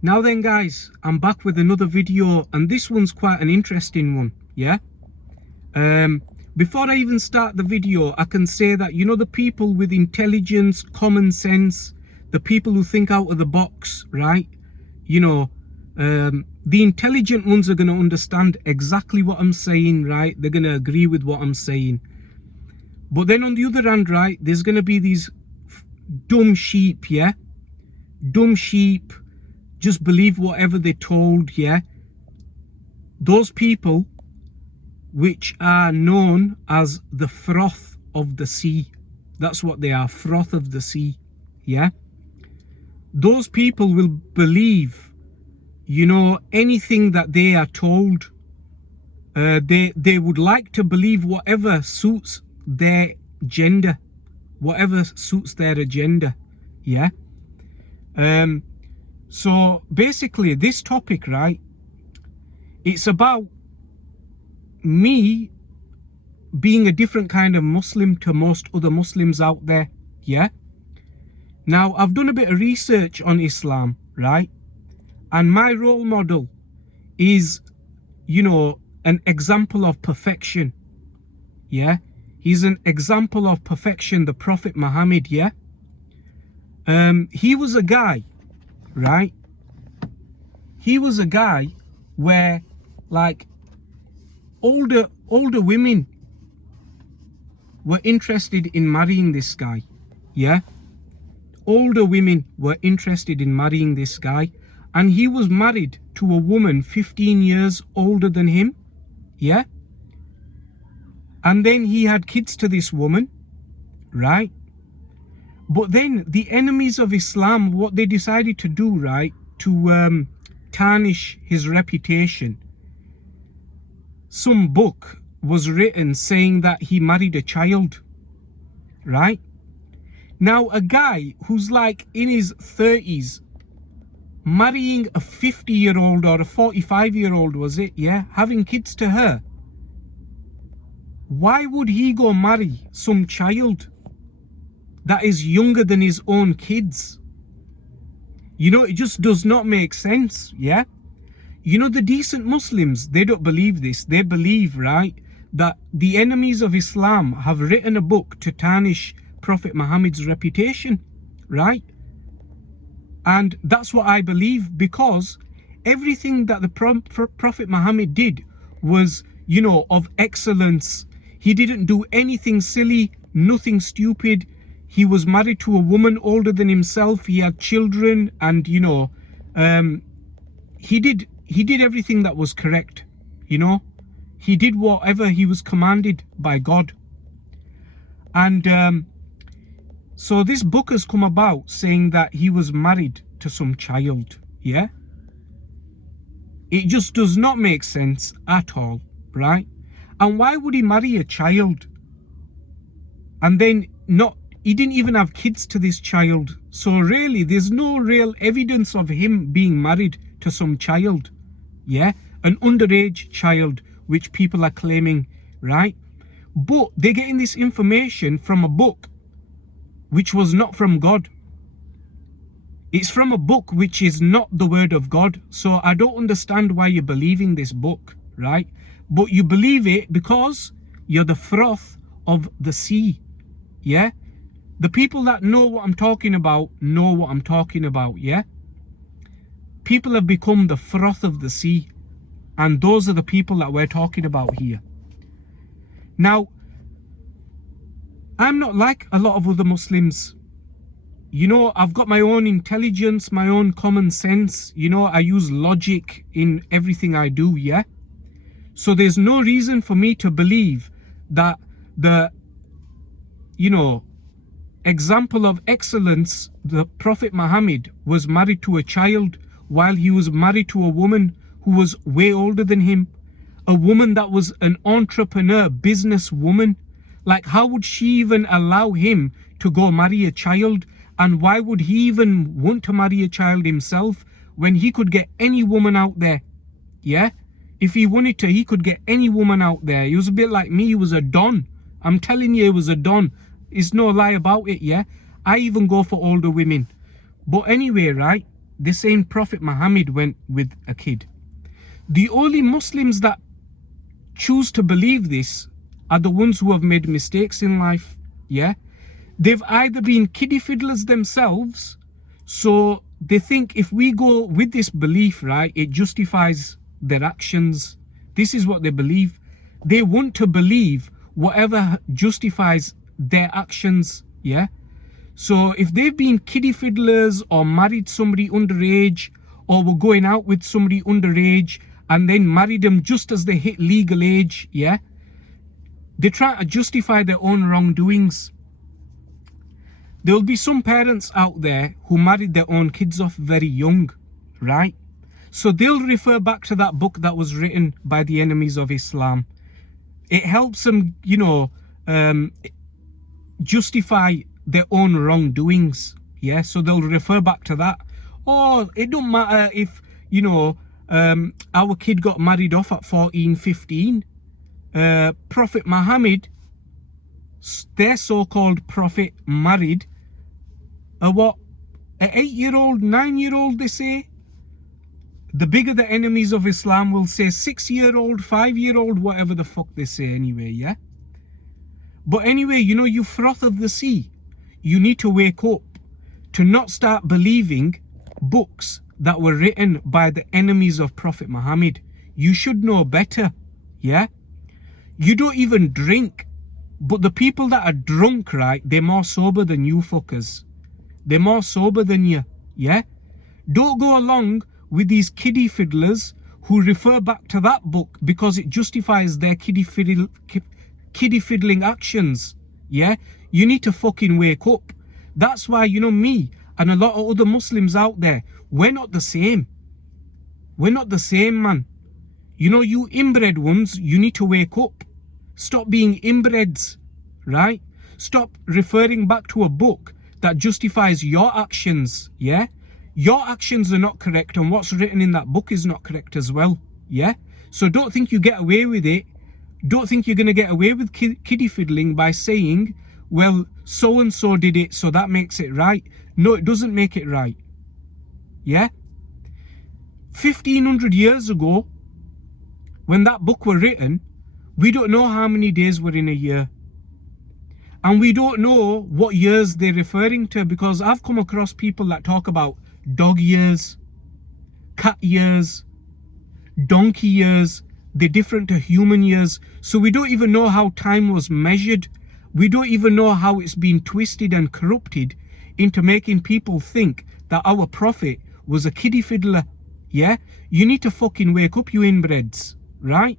Now then guys, I'm back with another video, and this one's quite an interesting one, yeah? Before I even start the video, I can say that, you know, the people with intelligence, common sense, the people who think out of the box, right? You know, the intelligent ones are going to understand exactly what I'm saying, right? They're going to agree with what I'm saying. But then on the other hand, right, there's going to be these dumb sheep, yeah? Dumb sheep, just believe whatever they're told, yeah? Those people which are known as the froth of the sea. That's what they are, froth of the sea, yeah? Those people will believe, you know, anything that they are told. They would like to believe whatever suits their gender, whatever suits their agenda, yeah? So basically this topic, right, it's about me being a different kind of Muslim to most other Muslims out there, yeah? Now, I've done a bit of research on Islam, right? And my role model is, you know, an example of perfection, yeah? He's an example of perfection, the Prophet Mohammed, yeah? He was a guy, right? He was a guy where, like, older women were interested in marrying this guy, yeah? Older women were interested in marrying this guy, and he was married to a woman 15 years older than him, yeah? And then he had kids to this woman, right? But then the enemies of Islam, what they decided to do, right, to tarnish his reputation, some book was written saying that he married a child, right? Now, a guy who's like in his 30s marrying a 50-year-old or a 45-year-old, was it, yeah, having kids to her, why would he go marry some child that is younger than his own kids? You know, it just does not make sense, yeah? You know, the decent Muslims, they don't believe this. They believe, right, that the enemies of Islam have written a book to tarnish Prophet Muhammad's reputation, right? And that's what I believe, because everything that the Prophet Muhammad did was, you know, of excellence. He didn't do anything silly, nothing stupid. He was married to a woman older than himself. He had children, and, you know, he did everything that was correct, you know. He did whatever he was commanded by God. And so this book has come about saying that he was married to some child, yeah? It just does not make sense at all, right? And why would he marry a child? And then he didn't even have kids to this child. So really, there's no real evidence of him being married to some child, yeah? An underage child, which people are claiming, right? But they're getting this information from a book which was not from God. It's from a book which is not the word of God. So I don't understand why you're believing this book, right? But you believe it because you're the froth of the sea, yeah? The people that know what I'm talking about know what I'm talking about, yeah? People have become the froth of the sea, and those are the people that we're talking about here. Now, I'm not like a lot of other Muslims. You know, I've got my own intelligence, my own common sense. You know, I use logic in everything I do, yeah? So there's no reason for me to believe that the, you know, example of excellence, the Prophet Muhammad, was married to a child while he was married to a woman who was way older than him. A woman that was an entrepreneur, businesswoman. Like, how would she even allow him to go marry a child? And why would he even want to marry a child himself when he could get any woman out there? Yeah? If he wanted to, he could get any woman out there. He was a bit like me. He was a don. I'm telling you, he was a don. It's no lie about it, yeah? I even go for older women. But anyway, right? they're saying Prophet Muhammad went with a kid. The only Muslims that choose to believe this are the ones who have made mistakes in life. Yeah, they've either been kiddie fiddlers themselves, so they think if we go with this belief, right, it justifies their actions. This is what they believe. They want to believe whatever justifies their actions. Yeah, so if they've been kiddie fiddlers or married somebody underage, or were going out with somebody underage and then married them just as they hit legal age, yeah, they try to justify their own wrongdoings. There will be some parents out there who married their own kids off very young, right? So they'll refer back to that book that was written by the enemies of Islam. It helps them, justify their own wrongdoings. Yeah, so they'll refer back to that. Oh, it don't matter if, our kid got married off at 14, 15. Prophet Muhammad, their so-called prophet, married a what? An 8-year-old, 9-year-old, they say. The bigger the enemies of Islam will say 6-year-old, 5-year-old, whatever the fuck they say anyway, yeah? But anyway, you froth of the sea, you need to wake up to not start believing books that were written by the enemies of Prophet Muhammad. You should know better, yeah? You don't even drink, but the people that are drunk, right, they're more sober than you fuckers. They're more sober than you, yeah? Don't go along with these kiddie fiddlers who refer back to that book because it justifies their kiddie fiddling actions, yeah? You need to fucking wake up. That's why, me and a lot of other Muslims out there, we're not the same. We're not the same, man. You inbred ones, you need to wake up. Stop being inbreds, right? Stop referring back to a book that justifies your actions, yeah? Your actions are not correct, and what's written in that book is not correct as well, yeah? So don't think you get away with it. Don't think you're going to get away with kiddie fiddling by saying, well, so-and-so did it, so that makes it right. No, it doesn't make it right, yeah? 1,500 years ago, when that book were written, we don't know how many days were in a year. And we don't know what years they're referring to, because I've come across people that talk about dog years, cat years, donkey years. They're different to human years. So we don't even know how time was measured. We don't even know how it's been twisted and corrupted into making people think that our prophet was a kiddie fiddler. Yeah? You need to fucking wake up, you inbreds, right?